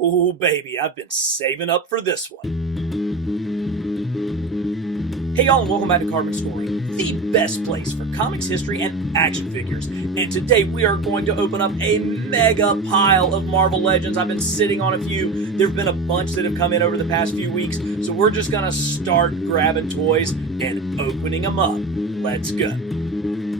Oh, baby, I've been saving up for this one. Hey, y'all, and welcome back to Carbon Story, the best place for comics history and action figures. And today we are going to open up a mega pile of Marvel Legends. I've been sitting on a few. There have been a bunch that have come in over the past few weeks, so we're just going to start grabbing toys and opening them up. Let's go.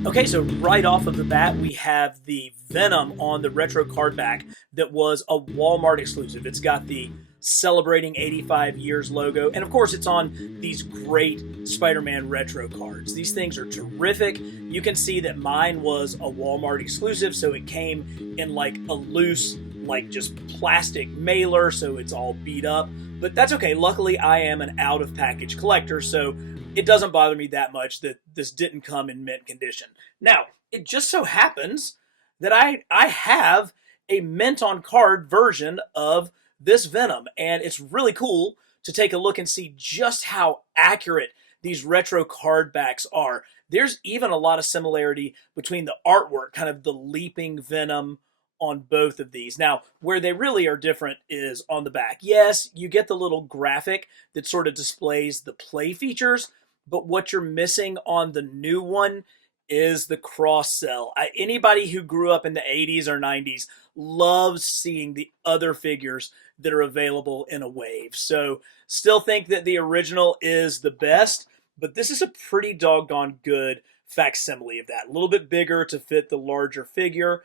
Okay, so right off of the bat, we have the Venom on the retro card back that was a Walmart exclusive. It's got the celebrating 85 years logo, and of course it's on these great Spider-Man retro cards. These things are terrific. You can see that mine was a Walmart exclusive, so it came in like a loose, like just plastic mailer, so it's all beat up. But that's okay. Luckily, I am an out-of-package collector, so it doesn't bother me that much that this didn't come in mint condition. Now, it just so happens that I have a mint on card version of this Venom, and it's really cool to take a look and see just how accurate these retro card backs are. There's even a lot of similarity between the artwork, kind of the leaping Venom on both of these. Now, where they really are different is on the back. Yes, you get the little graphic that sort of displays the play features, but what you're missing on the new one is the cross-sell. Anybody who grew up in the 80s or 90s loves seeing the other figures that are available in a wave. So still think that the original is the best, but this is a pretty doggone good facsimile of that. A little bit bigger to fit the larger figure.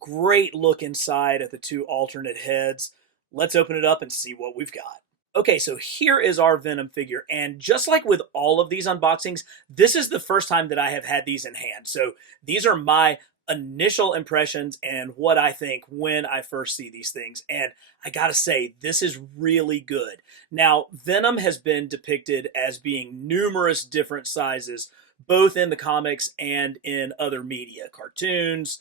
Great look inside at the two alternate heads. Let's open it up and see what we've got. Okay, so here is our Venom figure, and just like with all of these unboxings, this is the first time that I have had these in hand. So these are my initial impressions and what I think when I first see these things. And I gotta say, this is really good. Now, Venom has been depicted as being numerous different sizes, both in the comics and in other media, cartoons,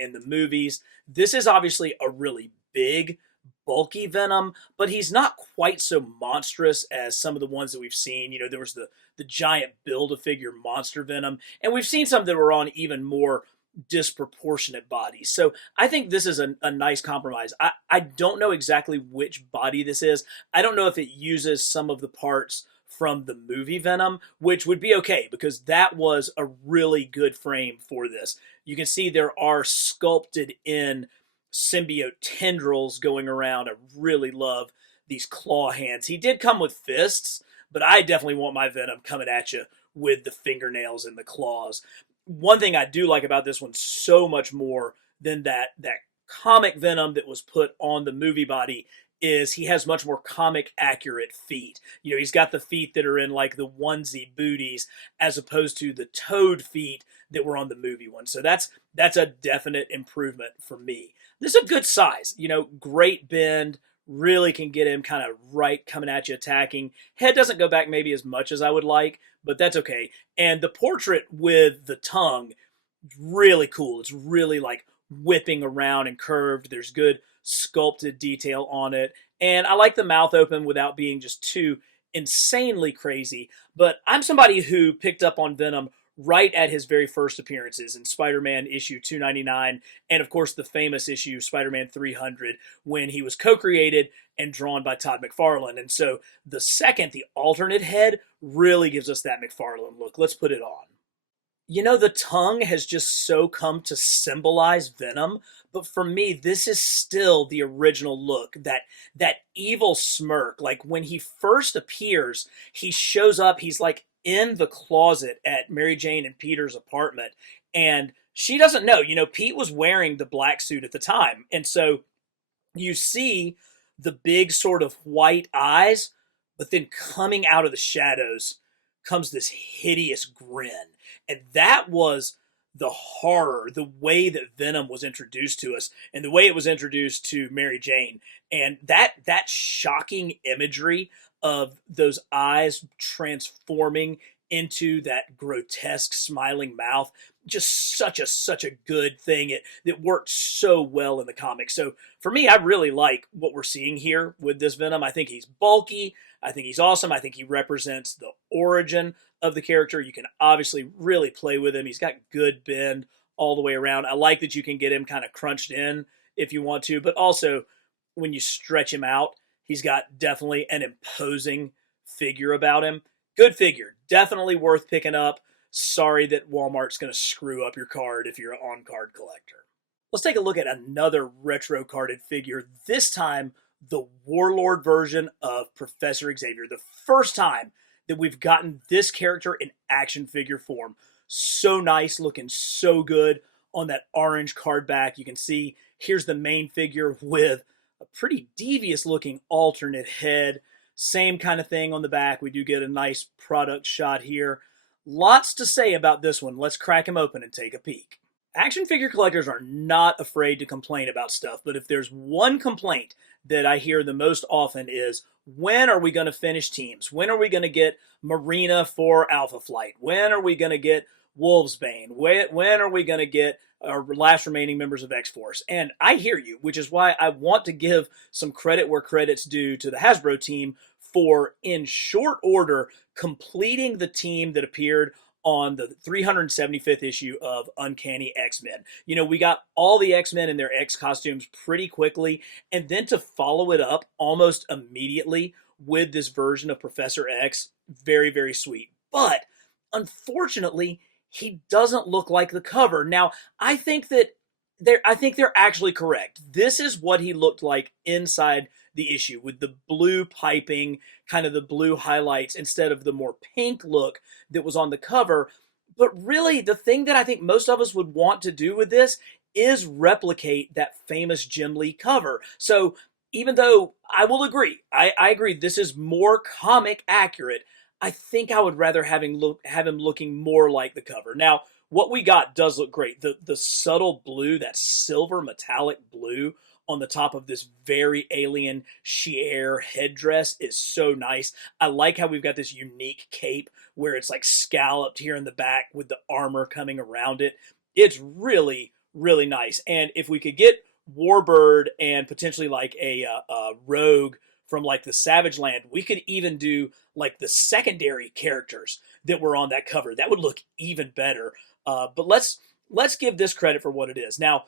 in the movies. This is obviously a really big, bulky Venom, but he's not quite so monstrous as some of the ones that we've seen. You know, there was the giant Build-A-Figure monster Venom, and we've seen some that were on even more disproportionate bodies. So I think this is a nice compromise. I don't know exactly which body this is. I don't know if it uses some of the parts from the movie Venom, which would be okay because that was a really good frame for this. You can see there are sculpted in symbiote tendrils going around. I really love these claw hands. He did come with fists, but I definitely want my Venom coming at you with the fingernails and the claws. One thing I do like about this one so much more than that comic Venom that was put on the movie body is he has much more comic accurate feet. You know, he's got the feet that are in like the onesie booties as opposed to the toad feet that were on the movie one. So that's a definite improvement for me. This is a good size, you know, great bend, really can get him kind of right coming at you attacking. Head doesn't go back maybe as much as I would like, but that's okay. And the portrait with the tongue, really cool. It's really like whipping around and curved. There's good sculpted detail on it. And I like the mouth open without being just too insanely crazy. But I'm somebody who picked up on Venom right at his very first appearances in Spider-Man issue 299, and of course the famous issue Spider-Man 300, when he was co-created and drawn by Todd McFarlane. And so the second, the alternate head, really gives us that McFarlane look. Let's put it on. You know, the tongue has just so come to symbolize Venom, but for me, this is still the original look, that evil smirk. Like when he first appears, he shows up, he's like in the closet at Mary Jane and Peter's apartment, and she doesn't know. You know, Pete was wearing the black suit at the time, and so you see the big sort of white eyes, but then coming out of the shadows comes this hideous grin. And that was the horror, the way that Venom was introduced to us, and the way it was introduced to Mary Jane. And that shocking imagery of those eyes transforming into that grotesque smiling mouth, just such a good thing. It worked so well in the comics. So for me, I really like what we're seeing here with this Venom. I think he's bulky. I think he's awesome. I think he represents the origin of the character. You can obviously really play with him. He's got good bend all the way around. I like that you can get him kind of crunched in if you want to, but also when you stretch him out, he's got definitely an imposing figure about him. Good figure. Definitely worth picking up. Sorry that Walmart's going to screw up your card if you're an on-card collector. Let's take a look at another retro carded figure, this time the Warlord version of Professor Xavier. The first time that we've gotten this character in action figure form. So nice, looking so good on that orange card back. You can see here's the main figure with a pretty devious looking alternate head. Same kind of thing on the back. We do get a nice product shot here. Lots to say about this one. Let's crack him open and take a peek. Action figure collectors are not afraid to complain about stuff, but if there's one complaint that I hear the most often is, when are we going to finish teams? When are we going to get Marina for Alpha Flight? When are we going to get Wolvesbane? When are we going to get our last remaining members of X-Force? And I hear you, which is why I want to give some credit where credit's due to the Hasbro team for, in short order, completing the team that appeared on the 375th issue of Uncanny X-Men. You know, we got all the X-Men in their X costumes pretty quickly, and then to follow it up almost immediately with this version of Professor X, very, very sweet. But, unfortunately, he doesn't look like the cover. Now, I think they're actually correct. This is what he looked like inside the issue, with the blue piping, kind of the blue highlights, instead of the more pink look that was on the cover. But really, the thing that I think most of us would want to do with this is replicate that famous Jim Lee cover. So even though I will agree, I agree this is more comic accurate, I think I would rather have him looking more like the cover. Now, what we got does look great. The subtle blue, that silver metallic blue on the top of this very alien Shi'er headdress is so nice. I like how we've got this unique cape where it's like scalloped here in the back with the armor coming around it. It's really, really nice. And if we could get Warbird and potentially like a Rogue from like the Savage Land, we could even do like the secondary characters that were on that cover. That would look even better. But let's give this credit for what it is. Now,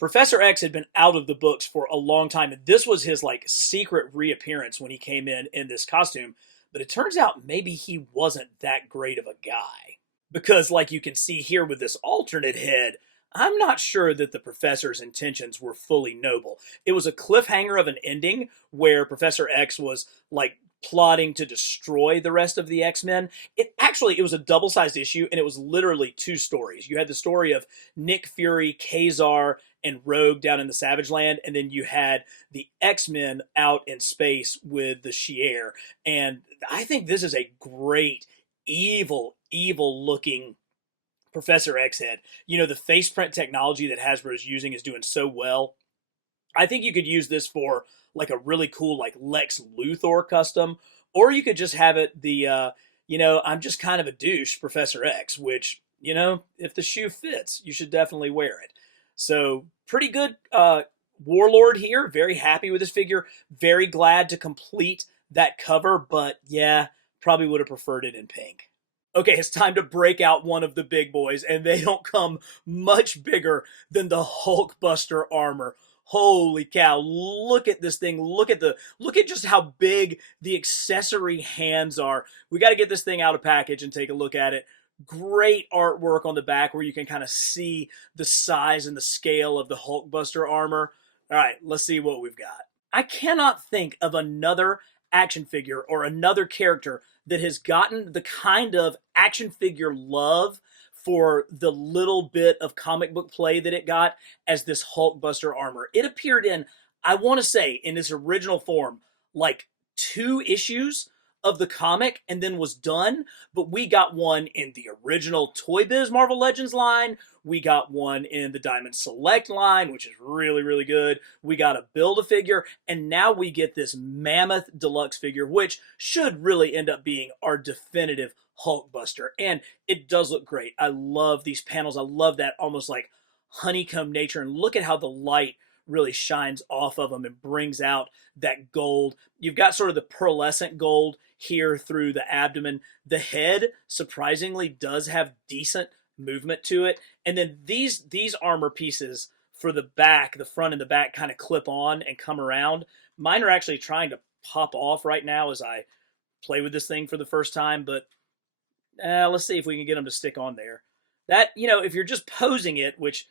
Professor X had been out of the books for a long time, and this was his like secret reappearance when he came in this costume. But it turns out maybe he wasn't that great of a guy, because like you can see here with this alternate head, I'm not sure that the Professor's intentions were fully noble. It was a cliffhanger of an ending where Professor X was like plotting to destroy the rest of the X-Men. It was a double-sized issue, and it was literally two stories. You had the story of Nick Fury, Kazar, and Rogue down in the Savage Land, and then you had the X-Men out in space with the Shi'er. And I think this is a great, evil looking Professor X head. You know, the face print technology that Hasbro is using is doing so well. I think you could use this for like a really cool like Lex Luthor custom, or you could just have it the I'm just kind of a douche Professor X, which, you know, if the shoe fits, you should definitely wear it. So pretty good Warlord here. Very happy with this figure. Very glad to complete that cover, but yeah, probably would have preferred it in pink. Okay, it's time to break out one of the big boys, and they don't come much bigger than the Hulkbuster armor. Holy cow, look at this thing. Look at just how big the accessory hands are. We got to get this thing out of package and take a look at it. Great artwork on the back where you can kind of see the size and the scale of the Hulkbuster armor. All right, let's see what we've got. I cannot think of another action figure or another character that has gotten the kind of action figure love for the little bit of comic book play that it got as this Hulkbuster armor. It appeared in, I want to say, in its original form, like 2 issues of the comic and then was done, but we got one in the original Toy Biz Marvel Legends line. We got one in the Diamond Select line, which is really, really good. We got a Build-A-Figure, and now we get this mammoth deluxe figure, which should really end up being our definitive Hulkbuster. And it does look great. I love these panels. I love that almost like honeycomb nature, and look at how the light really shines off of them and brings out that gold. You've got sort of the pearlescent gold here through the abdomen. The head, surprisingly, does have decent movement to it. And then these armor pieces for the back, the front and the back kind of clip on and come around. Mine are actually trying to pop off right now as I play with this thing for the first time, but let's see if we can get them to stick on there. That, if you're just posing it, which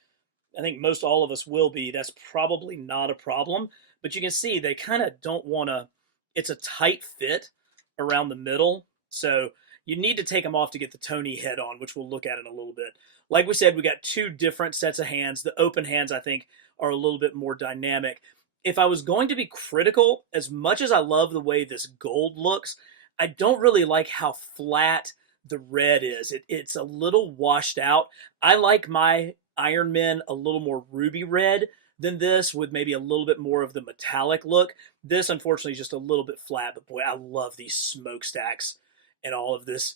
I think most all of us will be, that's probably not a problem. But you can see they kind of don't want to, it's a tight fit around the middle. So you need to take them off to get the Tony head on, which we'll look at in a little bit. Like we said, we got two different sets of hands. The open hands, I think, are a little bit more dynamic. If I was going to be critical, as much as I love the way this gold looks, I don't really like how flat the red is. It's a little washed out. I like my Iron Men a little more ruby red than this, with maybe a little bit more of the metallic look. This, unfortunately, is just a little bit flat, but boy, I love these smokestacks and all of this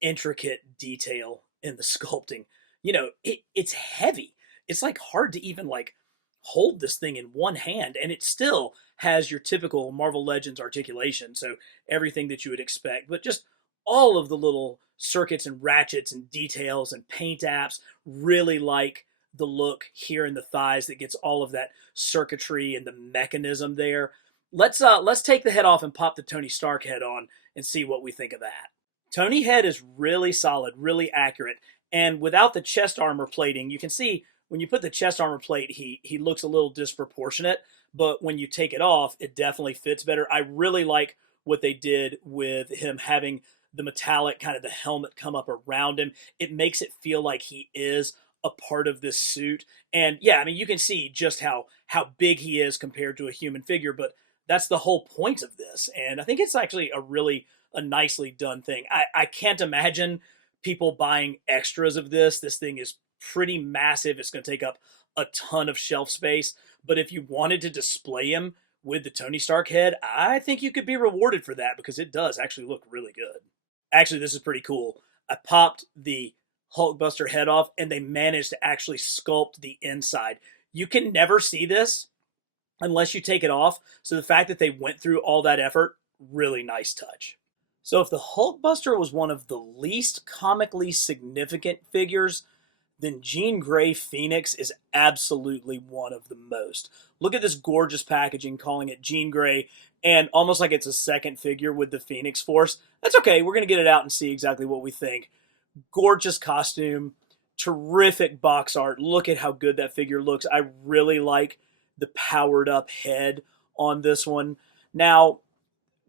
intricate detail in the sculpting. It's heavy. It's like hard to even like hold this thing in one hand, and it still has your typical Marvel Legends articulation, so everything that you would expect, but just all of the little circuits and ratchets and details and paint apps. Really like the look here in the thighs that gets all of that circuitry and the mechanism there. Let's take the head off and pop the Tony Stark head on and see what we think of that. Tony head is really solid, really accurate, and without the chest armor plating, you can see when you put the chest armor plate, he looks a little disproportionate, but when you take it off, it definitely fits better. I really like what they did with him having the metallic kind of the helmet come up around him. It makes it feel like he is a part of this suit. And yeah, I mean, you can see just how big he is compared to a human figure, but that's the whole point of this. And I think it's actually a nicely done thing. I can't imagine people buying extras of this. This thing is pretty massive. It's going to take up a ton of shelf space. But if you wanted to display him with the Tony Stark head, I think you could be rewarded for that, because it does actually look really good. Actually, this is pretty cool. I popped the Hulkbuster head off, and they managed to actually sculpt the inside. You can never see this unless you take it off. So the fact that they went through all that effort, really nice touch. So if the Hulkbuster was one of the least comically significant figures, then Jean Grey Phoenix is absolutely one of the most. Look at this gorgeous packaging, calling it Jean Grey, and almost like it's a second figure with the Phoenix Force. That's okay, we're going to get it out and see exactly what we think. Gorgeous costume, terrific box art. Look at how good that figure looks. I really like the powered up head on this one. Now,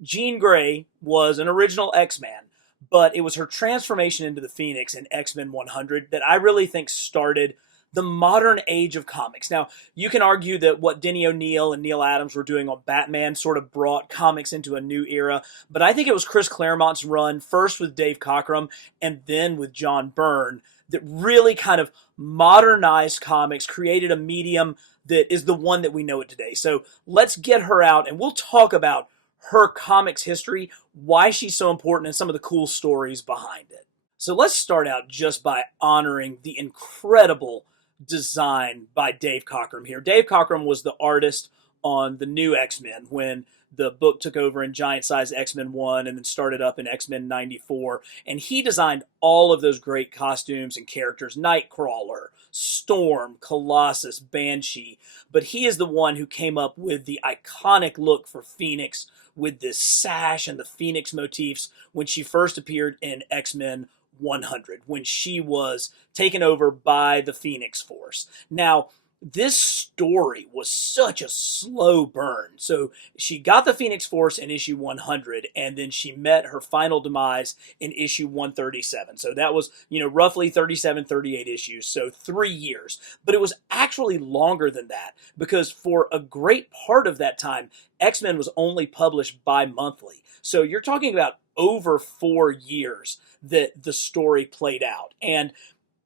Jean Grey was an original X-Man, but it was her transformation into the Phoenix in X-Men 100 that I really think started the modern age of comics. Now, you can argue that what Denny O'Neil and Neil Adams were doing on Batman sort of brought comics into a new era, but I think it was Chris Claremont's run, first with Dave Cockrum and then with John Byrne, that really kind of modernized comics, created a medium that is the one that we know it today. So let's get her out, and we'll talk about her comics history, why she's so important, and some of the cool stories behind it. So let's start out just by honoring the incredible design by Dave Cockrum here. Dave Cockrum was the artist on the new X-Men when the book took over in Giant Size X-Men 1 and then started up in X-Men 94. And he designed all of those great costumes and characters, Nightcrawler, Storm, Colossus, Banshee. But he is the one who came up with the iconic look for Phoenix with this sash and the Phoenix motifs when she first appeared in X-Men 100, when she was taken over by the Phoenix Force. Now, this story was such a slow burn. So she got the Phoenix Force in issue 100, and then she met her final demise in issue 137. So that was, roughly 37, 38 issues, so 3 years. But it was actually longer than that, because for a great part of that time, X-Men was only published bi-monthly. So you're talking about over 4 years that the story played out. And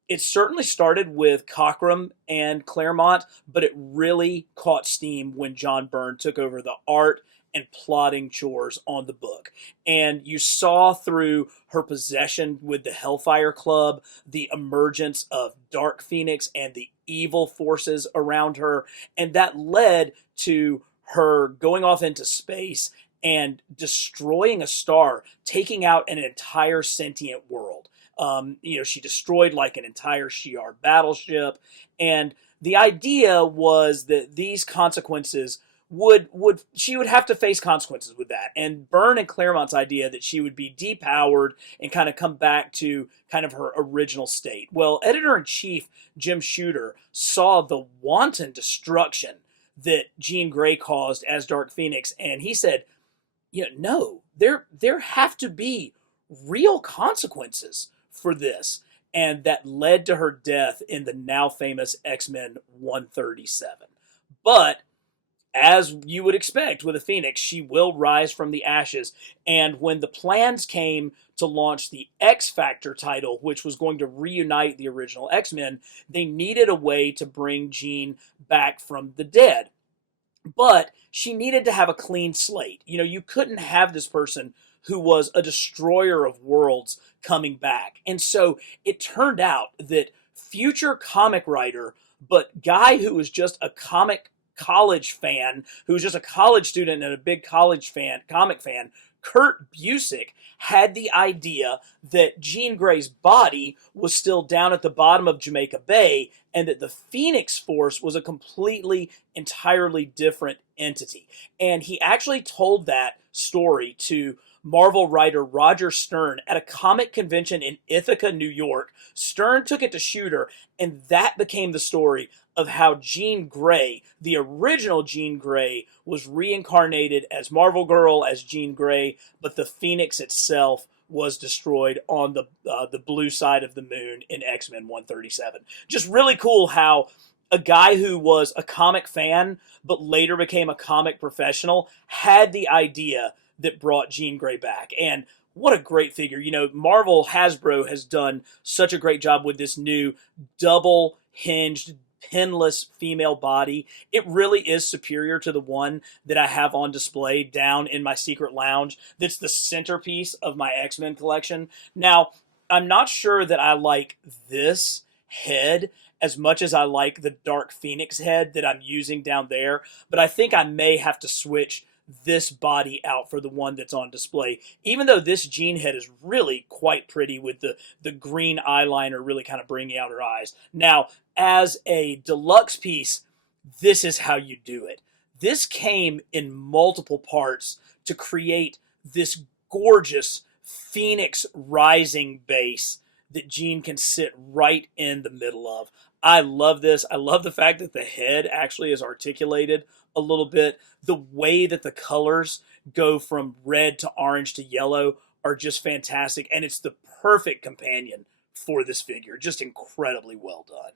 it certainly started with Cockrum and Claremont, but it really caught steam when John Byrne took over the art and plotting chores on the book. And you saw through her possession with the Hellfire Club, the emergence of Dark Phoenix and the evil forces around her. And that led to her going off into space and destroying a star, taking out an entire sentient world. She destroyed like an entire Shi'ar battleship, and the idea was that these consequences she would have to face consequences with that. And Byrne and Claremont's idea that she would be depowered and kind of come back to kind of her original state. Well, editor-in-chief Jim Shooter saw the wanton destruction that Jean Grey caused as Dark Phoenix, and he said, no, there have to be real consequences for this. And that led to her death in the now famous X-Men 137. But as you would expect with a Phoenix, she will rise from the ashes. And when the plans came to launch the X Factor title, which was going to reunite the original X-Men, they needed a way to bring Jean back from the dead. But she needed to have a clean slate. You couldn't have this person who was a destroyer of worlds coming back. And so it turned out that future comic writer, but guy who was just a college fan, who was just a college student and a big comic fan, Kurt Busiek, had the idea that Jean Grey's body was still down at the bottom of Jamaica Bay and that the Phoenix Force was a entirely different entity. And he actually told that story to Marvel writer Roger Stern at a comic convention in Ithaca, New York. Stern took it to Shooter, and that became the story of how Jean Grey, the original Jean Grey, was reincarnated as Marvel Girl, as Jean Grey, but the Phoenix itself was destroyed on the blue side of the moon in X-Men 137. Just really cool how a guy who was a comic fan, but later became a comic professional, had the idea that brought Jean Grey back. And what a great figure. Marvel Hasbro has done such a great job with this new double-hinged, pinless female body. It really is superior to the one that I have on display down in my secret lounge that's the centerpiece of my X-Men collection. Now, I'm not sure that I like this head as much as I like the Dark Phoenix head that I'm using down there, but I think I may have to switch this body out for the one that's on display, even though this Jean head is really quite pretty with the green eyeliner really kind of bringing out her eyes. Now, as a deluxe piece, this is how you do it. This came in multiple parts to create this gorgeous Phoenix rising base that Jean can sit right in the middle of. I love this. I love the fact that the head actually is articulated a little bit. The way that the colors go from red to orange to yellow are just fantastic, and it's the perfect companion for this figure. Just incredibly well done.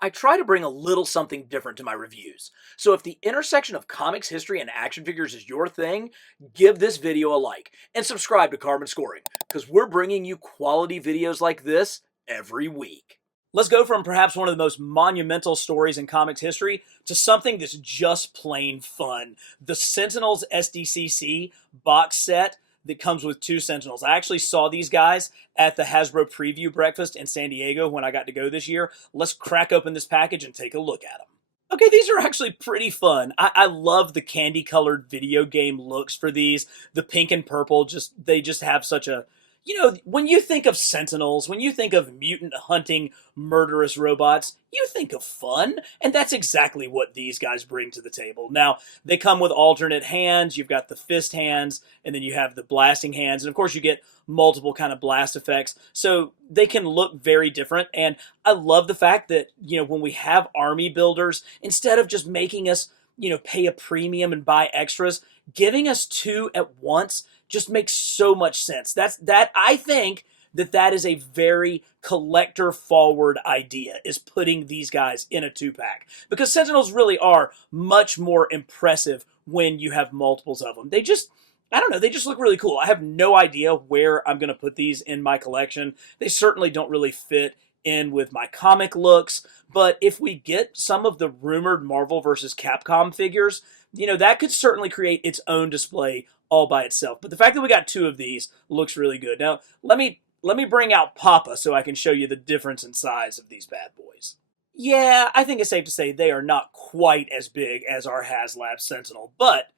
I try to bring a little something different to my reviews, so if the intersection of comics history and action figures is your thing, give this video a like, and subscribe to Carbon Scoring, because we're bringing you quality videos like this every week. Let's go from perhaps one of the most monumental stories in comics history to something that's just plain fun. The Sentinels SDCC box set that comes with 2 Sentinels. I actually saw these guys at the Hasbro preview breakfast in San Diego when I got to go this year. Let's crack open this package and take a look at them. Okay, these are actually pretty fun. I love the candy-colored video game looks for these. The pink and purple, they just have such a... when you think of Sentinels, when you think of mutant hunting murderous robots, you think of fun, and that's exactly what these guys bring to the table. Now, they come with alternate hands. You've got the fist hands, and then you have the blasting hands, and of course you get multiple kind of blast effects, so they can look very different. And I love the fact that, when we have army builders, instead of just making us, pay a premium and buy extras, giving us 2 at once just makes so much sense. I think that is a very collector forward idea, is putting these guys in a 2-pack, because Sentinels really are much more impressive when you have multiples of them. They just look really cool. I have no idea where I'm going to put these in my collection. They certainly don't really fit in with my comic looks, but if we get some of the rumored Marvel vs. Capcom figures, that could certainly create its own display all by itself. But the fact that we got 2 of these looks really good. Now, let me bring out Papa so I can show you the difference in size of these bad boys. Yeah, I think it's safe to say they are not quite as big as our HasLab Sentinel, but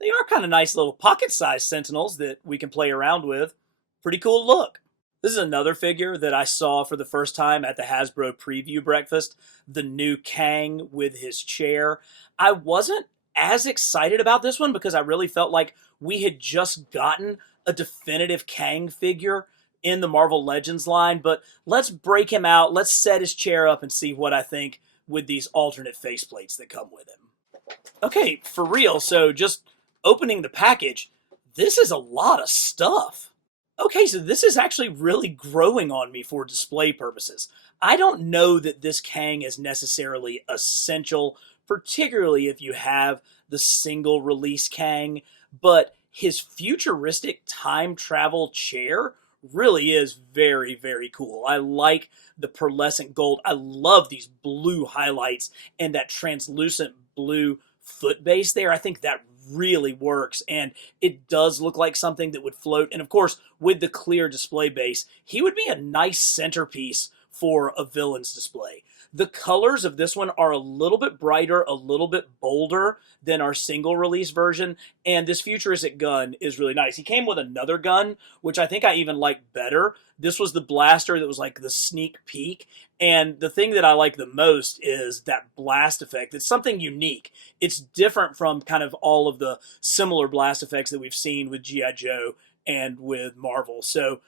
they are kind of nice little pocket-sized Sentinels that we can play around with. Pretty cool look. This is another figure that I saw for the first time at the Hasbro preview breakfast, the new Kang with his chair. I wasn't as excited about this one because I really felt like we had just gotten a definitive Kang figure in the Marvel Legends line, but let's break him out, let's set his chair up and see what I think with these alternate faceplates that come with him. Okay, for real, so just opening the package, this is a lot of stuff. Okay, so this is actually really growing on me for display purposes. I don't know that this Kang is necessarily essential, particularly if you have the single release Kang, but his futuristic time travel chair really is very, very cool. I like the pearlescent gold. I love these blue highlights and that translucent blue foot base there. I think that really works, and it does look like something that would float. And of course, with the clear display base, he would be a nice centerpiece for a villain's display. The colors of this one are a little bit brighter, a little bit bolder than our single release version, and this futuristic gun is really nice. He came with another gun, which I think I even like better. This was the blaster that was like the sneak peek, and the thing that I like the most is that blast effect. It's something unique. It's different from kind of all of the similar blast effects that we've seen with G.I. Joe and with Marvel. So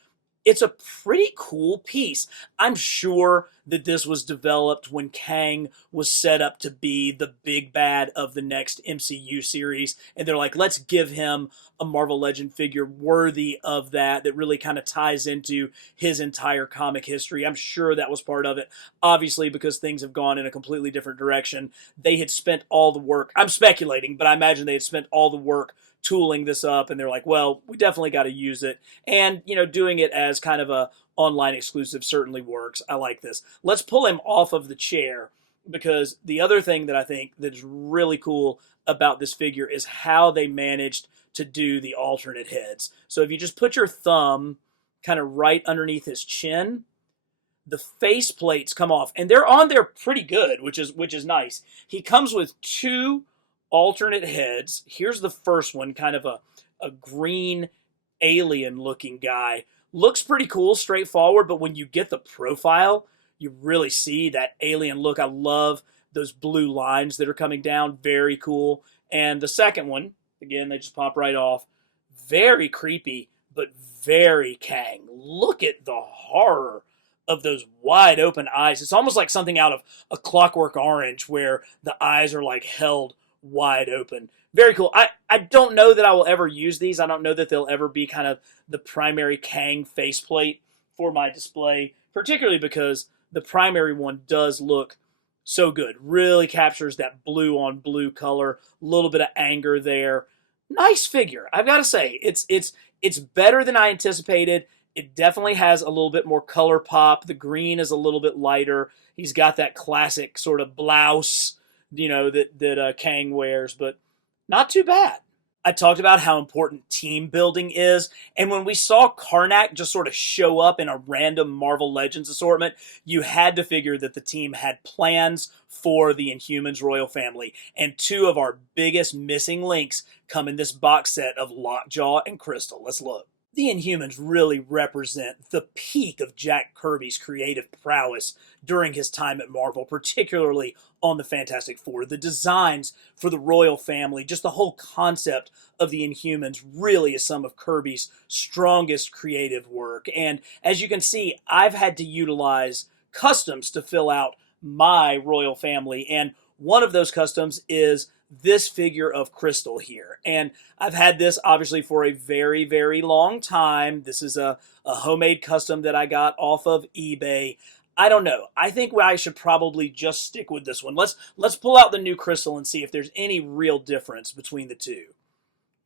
it's a pretty cool piece. I'm sure that this was developed when Kang was set up to be the big bad of the next MCU series. And they're like, let's give him a Marvel Legend figure worthy of that really kind of ties into his entire comic history. I'm sure that was part of it. Obviously, because things have gone in a completely different direction, they had spent all the work. I'm speculating, but I imagine they had spent all the work tooling this up, and they're like, well, we definitely got to use it. And, doing it as kind of a online exclusive certainly works. I like this. Let's pull him off of the chair, because the other thing that I think that is really cool about this figure is how they managed to do the alternate heads. So if you just put your thumb kind of right underneath his chin, the face plates come off, and they're on there pretty good, which is nice. He comes with two alternate heads. Here's the first one, kind of a green alien looking guy. Looks pretty cool, straightforward, but when you get the profile, you really see that alien look. I love those blue lines that are coming down. Very cool. And the second one, again, they just pop right off. Very creepy, but very Kang. Look at the horror of those wide open eyes. It's almost like something out of A Clockwork Orange, where the eyes are like held wide open. Very cool. I don't know that I will ever use these. I don't know that they'll ever be kind of the primary Kang faceplate for my display, particularly because the primary one does look so good. Really captures that blue on blue color, a little bit of anger there. Nice figure. I've got to say, it's better than I anticipated. It definitely has a little bit more color pop. The green is a little bit lighter. He's got that classic sort of blouse, that Kang wears, but not too bad. I talked about how important team building is, and when we saw Karnak just sort of show up in a random Marvel Legends assortment, you had to figure that the team had plans for the Inhumans royal family, and two of our biggest missing links come in this box set of Lockjaw and Crystal. Let's look. The Inhumans really represent the peak of Jack Kirby's creative prowess during his time at Marvel, particularly on the Fantastic Four. The designs for the royal family, just the whole concept of the Inhumans really is some of Kirby's strongest creative work. And as you can see, I've had to utilize customs to fill out my royal family, and one of those customs is this figure of Crystal here. And I've had this obviously for a very, very long time. This is a homemade custom that I got off of eBay. I don't know. I think I should probably just stick with this one. Let's pull out the new Crystal and see if there's any real difference between the two.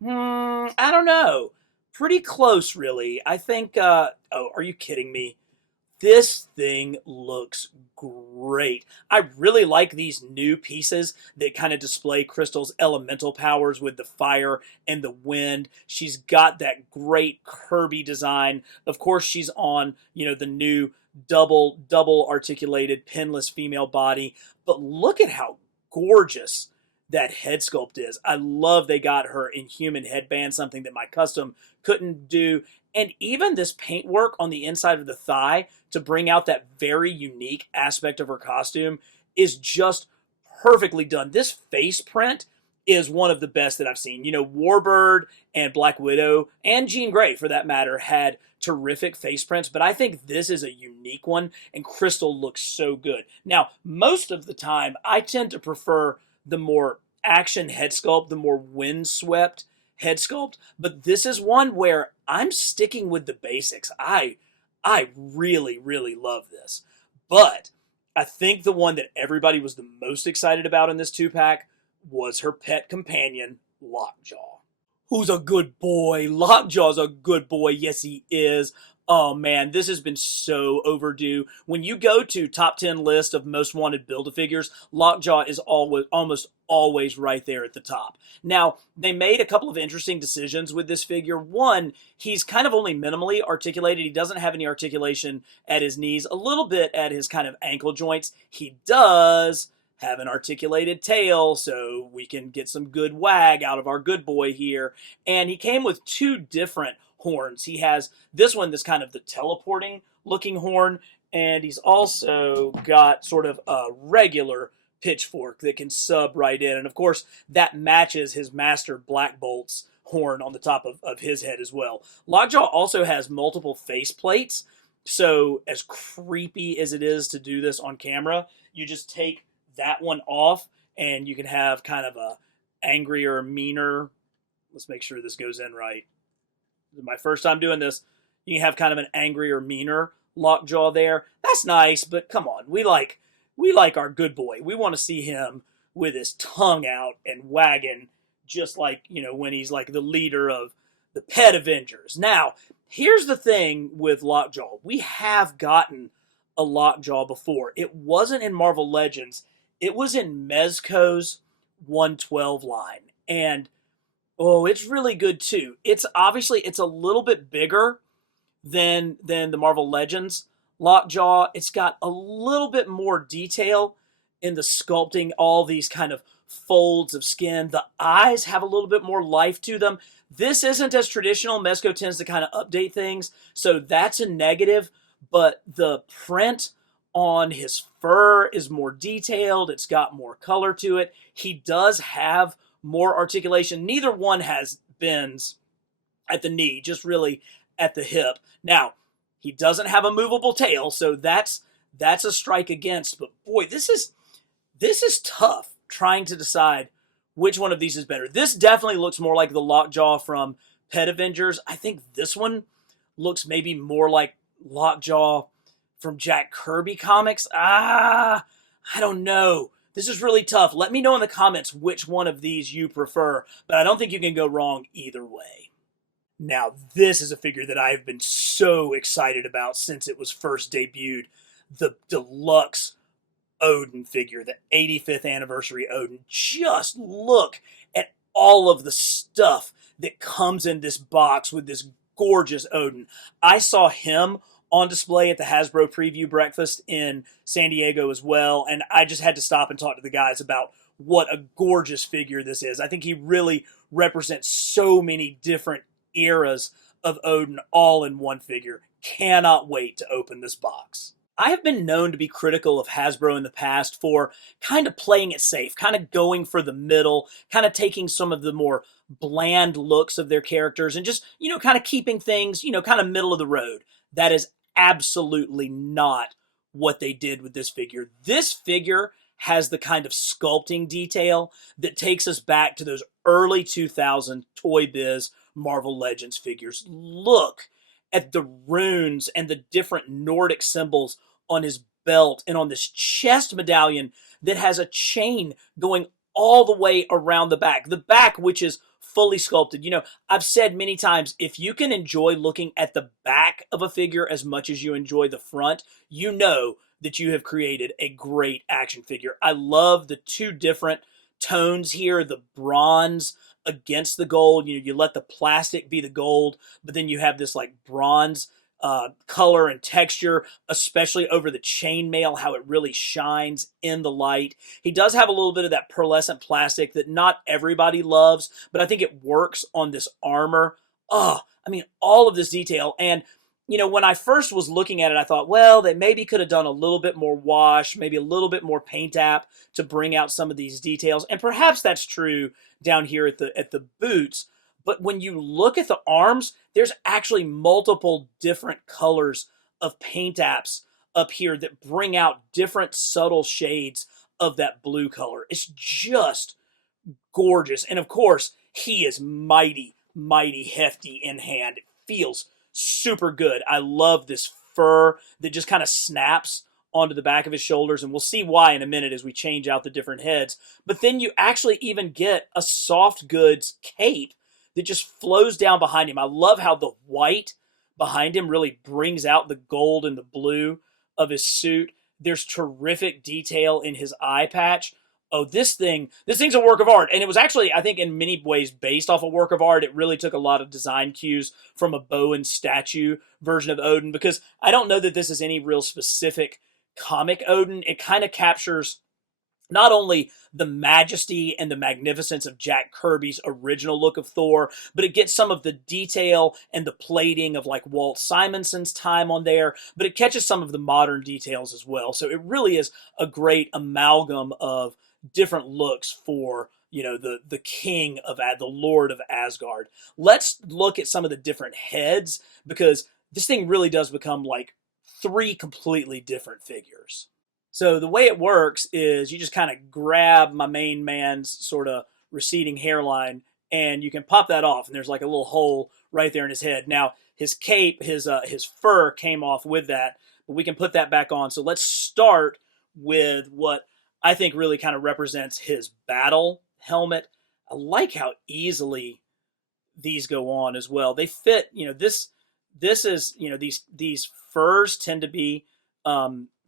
I don't know. Pretty close, really. I think, oh, are you kidding me? This thing looks great. I really like these new pieces that kind of display Crystal's elemental powers with the fire and the wind. She's got that great Kirby design. Of course, she's on, the new double articulated pinless female body. But look at how gorgeous that head sculpt is. I love they got her Inhuman headband, something that my custom couldn't do. And even this paintwork on the inside of the thigh to bring out that very unique aspect of her costume is just perfectly done. This face print is one of the best that I've seen. You know, Warbird and Black Widow and Jean Grey, for that matter, had terrific face prints, but I think this is a unique one, and Crystal looks so good. Now, most of the time, I tend to prefer the more action head sculpt, the more windswept head sculpt, but this is one where I'm sticking with the basics. I really, really love this. But I think the one that everybody was the most excited about in this 2-pack was her pet companion, Lockjaw. Who's a good boy? Lockjaw's a good boy. Yes, he is. Oh man, this has been so overdue. When you go to top 10 list of most wanted Build-A-Figures, Lockjaw is almost always right there at the top. Now, they made a couple of interesting decisions with this figure. One, he's kind of only minimally articulated. He doesn't have any articulation at his knees, a little bit at his kind of ankle joints. He does have an articulated tail, so we can get some good wag out of our good boy here. And he came with two different horns. He has this one, this kind of the teleporting looking horn, and he's also got sort of a regular pitchfork that can sub right in. And of course, that matches his Master Black Bolt's horn on the top of his head as well. Lockjaw also has multiple face plates, so as creepy as it is to do this on camera, you just take that one off and you can have kind of a angrier, meaner, let's make sure this goes in right. This is my first time doing this. You can have kind of an angrier, meaner Lockjaw there. That's nice, but come on, we like our good boy. We want to see him with his tongue out and wagging, just like, you know, when he's like the leader of the Pet Avengers. Now, here's the thing with Lockjaw. We have gotten a Lockjaw before. It wasn't in Marvel Legends. It was in Mezco's 112 line. And, oh, it's really good too. It's obviously, it's a little bit bigger than the Marvel Legends Lockjaw. It's got a little bit more detail in the sculpting, all these kind of folds of skin. The eyes have a little bit more life to them. This isn't as traditional. Mezco tends to kind of update things, so that's a negative. But the print on his fur is more detailed. It's got more color to it. He does have more articulation. Neither one has bends at the knee, just really at the hip. Now, he doesn't have a movable tail, so that's a strike against. But boy, this is tough trying to decide which one of these is better. This definitely looks more like the Lockjaw from Pet Avengers. I think this one looks maybe more like Lockjaw from Jack Kirby comics. I don't know. This is really tough. Let me know in the comments which one of these you prefer, but I don't think you can go wrong either way. Now, this is a figure that I have been so excited about since it was first debuted. The Deluxe Odin figure, the 85th anniversary Odin. Just look at all of the stuff that comes in this box with this gorgeous Odin. I saw him on display at the Hasbro preview breakfast in San Diego as well, and I just had to stop and talk to the guys about what a gorgeous figure this is. I think he really represents so many different eras of Odin all in one figure. Cannot wait to open this box. I have been known to be critical of Hasbro in the past for kind of playing it safe, kind of going for the middle, kind of taking some of the more bland looks of their characters and just, you know, kind of keeping things, you know, kind of middle of the road. That is absolutely not what they did with this figure. This figure has the kind of sculpting detail that takes us back to those early 2000 Toy Biz Marvel Legends figures. Look at the runes and the different Nordic symbols on his belt and on this chest medallion that has a chain going all the way around the back. The back, which is fully sculpted. You know, I've said many times, if you can enjoy looking at the back of a figure as much as you enjoy the front, you know that you have created a great action figure. I love the two different tones here, the bronze against the gold. You know, you let the plastic be the gold, but then you have this like bronze color and texture, especially over the chainmail, how it really shines in the light. He does have a little bit of that pearlescent plastic that not everybody loves, but I think it works on this armor. Oh, I mean, all of this detail. And, you know, when I first was looking at it, I thought, well, they maybe could have done a little bit more wash, maybe a little bit more paint app to bring out some of these details. And perhaps that's true down here at the boots. But when you look at the arms, there's actually multiple different colors of paint apps up here that bring out different subtle shades of that blue color. It's just gorgeous. And of course, he is mighty, mighty hefty in hand. It feels super good. I love this fur that just kind of snaps onto the back of his shoulders, and we'll see why in a minute as we change out the different heads. But then you actually even get a soft goods cape that just flows down behind him. I love how the white behind him really brings out the gold and the blue of his suit. There's terrific detail in his eye patch. Oh, this thing's a work of art. And it was actually, I think, in many ways based off a work of art. It really took a lot of design cues from a Bowen statue version of Odin, because I don't know that this is any real specific comic Odin. It kind of captures not only the majesty and the magnificence of Jack Kirby's original look of Thor, but it gets some of the detail and the plating of like Walt Simonson's time on there, but it catches some of the modern details as well. So it really is a great amalgam of different looks for, you know, the king of the Lord of Asgard. Let's look at some of the different heads, because this thing really does become like three completely different figures. So the way it works is you just kind of grab my main man's sort of receding hairline, and you can pop that off, and there's like a little hole right there in his head. Now, his cape, his fur came off with that, but we can put that back on. So let's start with what I think really kind of represents his battle helmet. I like how easily these go on as well. They fit, you know, this is, you know, these furs tend to be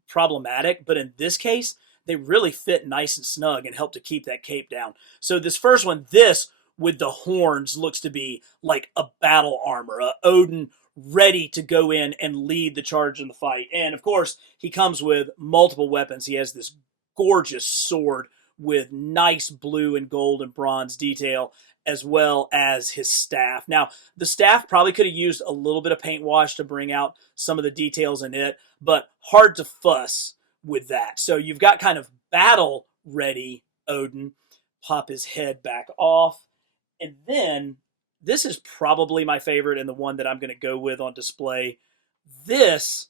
problematic, but in this case, they really fit nice and snug and help to keep that cape down. So this first one, this with the horns, looks to be like a battle armor, Odin ready to go in and lead the charge in the fight. And of course, he comes with multiple weapons. He has this gorgeous sword with nice blue and gold and bronze detail, as well as his staff. Now, the staff probably could have used a little bit of paint wash to bring out some of the details in it, but hard to fuss with that. So you've got kind of battle ready Odin. Pop his head back off. And then, this is probably my favorite and the one that I'm going to go with on display. This,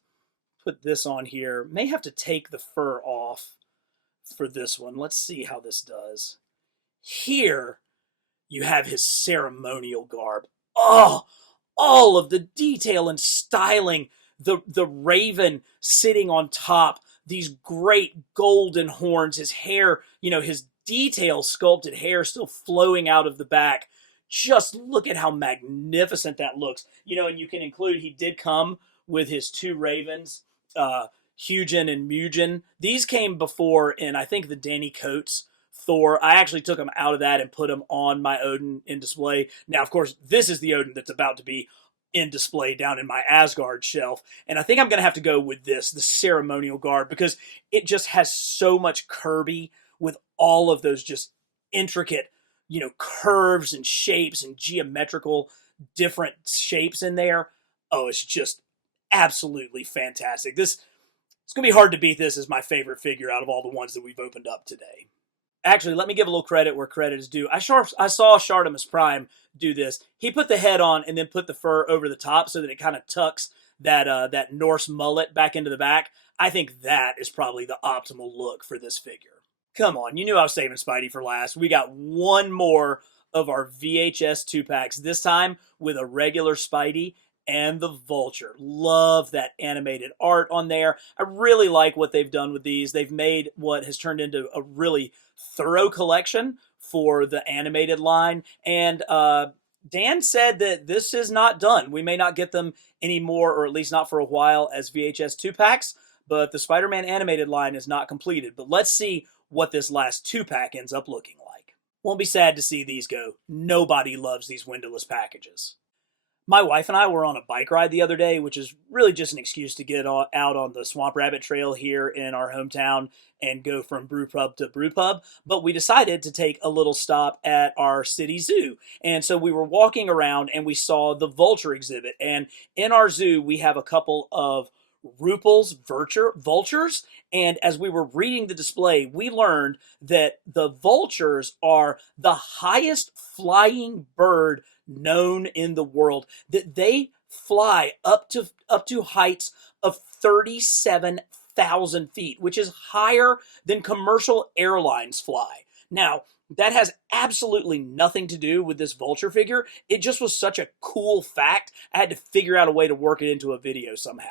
put this on here, may have to take the fur off for this one. Let's see how this does. Here, you have his ceremonial garb. Oh, all of the detail and styling. The raven sitting on top. These great golden horns. His hair, you know, his detail sculpted hair still flowing out of the back. Just look at how magnificent that looks. You know, and you can include, he did come with his two ravens, Hugin and Mugen. These came before in, I think, the Danny Coates Thor. I actually took them out of that and put them on my Odin in display. Now, of course, this is the Odin that's about to be in display down in my Asgard shelf. And I think I'm going to have to go with this, the ceremonial garb, because it just has so much Kirby with all of those just intricate, you know, curves and shapes and geometrical different shapes in there. Oh, it's just absolutely fantastic. It's going to be hard to beat this as my favorite figure out of all the ones that we've opened up today. Actually, let me give a little credit where credit is due. I saw Shartimus Prime do this. He put the head on and then put the fur over the top so that it kind of tucks that Norse mullet back into the back. I think that is probably the optimal look for this figure. Come on, you knew I was saving Spidey for last. We got one more of our VHS 2-packs, this time with a regular Spidey and the Vulture. Love that animated art on there. I really like what they've done with these. They've made what has turned into a really thorough collection for the animated line. And Dan said that this is not done. We may not get them anymore, or at least not for a while, as VHS 2-packs, but the Spider-Man animated line is not completed. But let's see what this last 2-pack ends up looking like. Won't be sad to see these go. Nobody loves these windowless packages. My wife and I were on a bike ride the other day, which is really just an excuse to get out on the Swamp Rabbit Trail here in our hometown and go from brew pub to brew pub. But we decided to take a little stop at our city zoo. And so we were walking around and we saw the vulture exhibit. And in our zoo, we have a couple of Rupel's vultures. And as we were reading the display, we learned that the vultures are the highest flying bird known in the world, that they fly up to heights of 37,000 feet, which is higher than commercial airlines fly. Now, that has absolutely nothing to do with this vulture figure. It just was such a cool fact, I had to figure out a way to work it into a video somehow.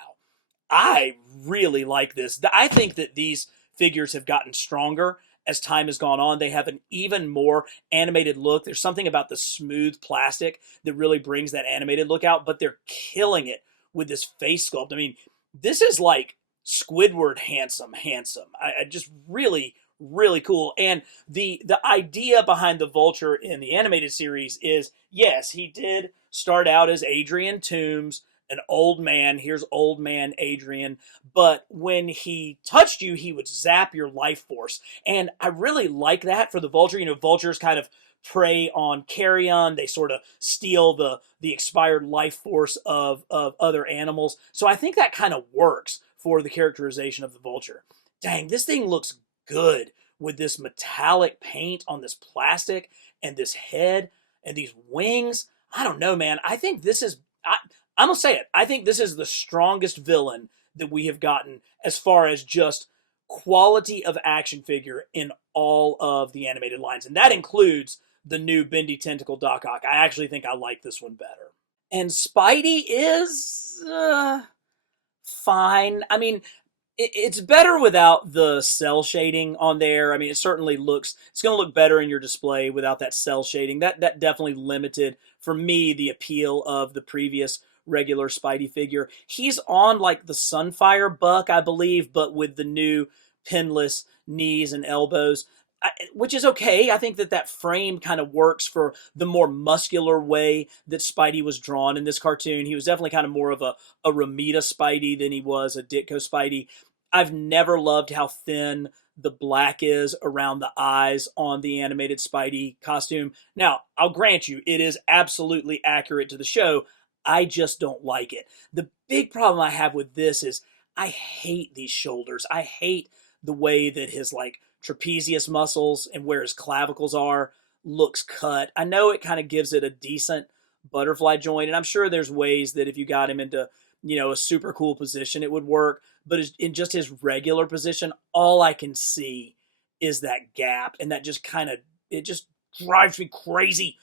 I really like this. I think that these figures have gotten stronger as time has gone on. They have an even more animated look. There's something about the smooth plastic that really brings that animated look out, but they're killing it with this face sculpt. I mean, this is like Squidward handsome. I just really, really cool. And the idea behind the Vulture in the animated series is, yes, he did start out as Adrian Toomes, an old man. Here's old man Adrian. But when he touched you, he would zap your life force. And I really like that for the Vulture. You know, vultures kind of prey on carrion. They sort of steal the expired life force of other animals. So I think that kind of works for the characterization of the Vulture. Dang, this thing looks good with this metallic paint on this plastic and this head and these wings. I don't know, man. I think this is... I'm going to say it. I think this is the strongest villain that we have gotten as far as just quality of action figure in all of the animated lines. And that includes the new Bendy Tentacle Doc Ock. I actually think I like this one better. And Spidey is fine. I mean, it's better without the cell shading on there. I mean, it certainly looks, it's going to look better in your display without that cell shading. That definitely limited, for me, the appeal of the previous regular Spidey figure. He's on like the Sunfire buck, I believe, but with the new pinless knees and elbows, which is okay. I think that frame kind of works for the more muscular way that Spidey was drawn in this cartoon. He was definitely kind of more of a Ramita Spidey than he was a Ditko Spidey. I've never loved how thin the black is around the eyes on the animated Spidey costume. Now, I'll grant you, it is absolutely accurate to the show. I just don't like it. The big problem I have with this is I hate these shoulders. I hate the way that his like trapezius muscles and where his clavicles are looks cut. I know it kind of gives it a decent butterfly joint, and I'm sure there's ways that if you got him into, you know, a super cool position, it would work. But in just his regular position, all I can see is that gap, and that just kind of, it just drives me crazy.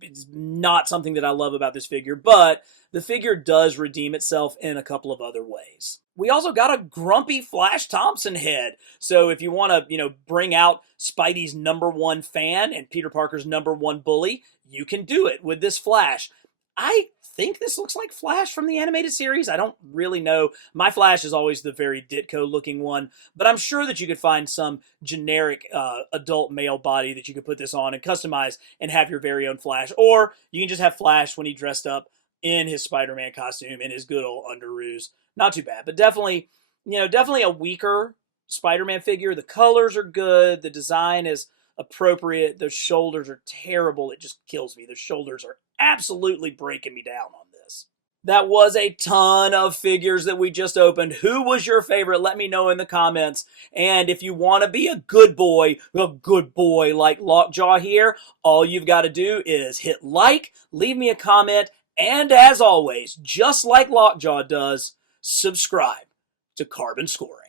It's not something that I love about this figure, but the figure does redeem itself in a couple of other ways. We also got a grumpy Flash Thompson head. So if you want to, you know, bring out Spidey's #1 fan and Peter Parker's #1 bully, you can do it with this Flash. I think this looks like Flash from the animated series. I don't really know. My Flash is always the very Ditko looking one, but I'm sure that you could find some generic adult male body that you could put this on and customize and have your very own Flash. Or you can just have Flash when he dressed up in his Spider-Man costume in his good old underoos. Not too bad, but definitely, you know, definitely a weaker Spider-Man figure. The colors are good. The design is appropriate. The shoulders are terrible. It just kills me. The shoulders are absolutely breaking me down on this. That was a ton of figures that we just opened. Who was your favorite? Let me know in the comments. And if you want to be a good boy like Lockjaw here, all you've got to do is hit like, leave me a comment, and as always, just like Lockjaw does, subscribe to Carbon Scoring.